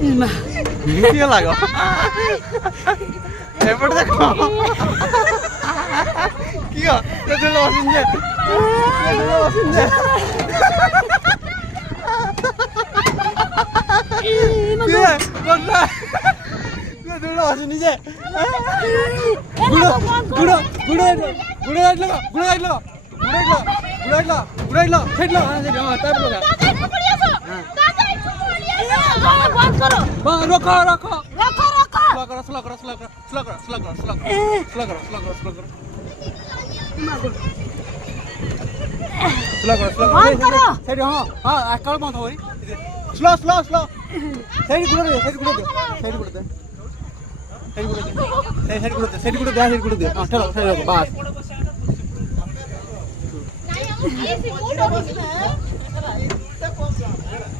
କିଏ ଲାଗ ଏପଟେ ଦେଖ କିଏ ତେଜୁଳ ବସିନି ଯେ ତେଜୁଳ ବସିନି ଯେ କିଏ ବଡଲା ତେଜୁଳ ବସିନି ଯେ ଗୁଡ଼ ଗୁଡ଼ ଗୁଡ଼ ଗୁଡ଼ ଆଇଲା ଗୁଡ଼ ଆଇଲା ଗୁଡ଼ ଆଇଲା ଗୁଡ଼ ଆଇଲା ଗୁଡ଼ ଆଇଲା ଫେଟଲା ହଁ ତାପ ଲଗା बंद करो रखो रखो रखो रखो स्लो करो स्लो करो स्लो करो स्लो करो स्लो करो स्लो करो स्लो करो स्लो करो स्लो करो स्लो करो बंद करो सेठी हां आकल बंद होई स्लो स्लो स्लो सेठी गुड़ दे सेठी गुड़ दे सेठी गुड़ दे सेठी गुड़ दे सेठी गुड़ दे सेठी गुड़ दे सेठी गुड़ दे हां चलो चलो बस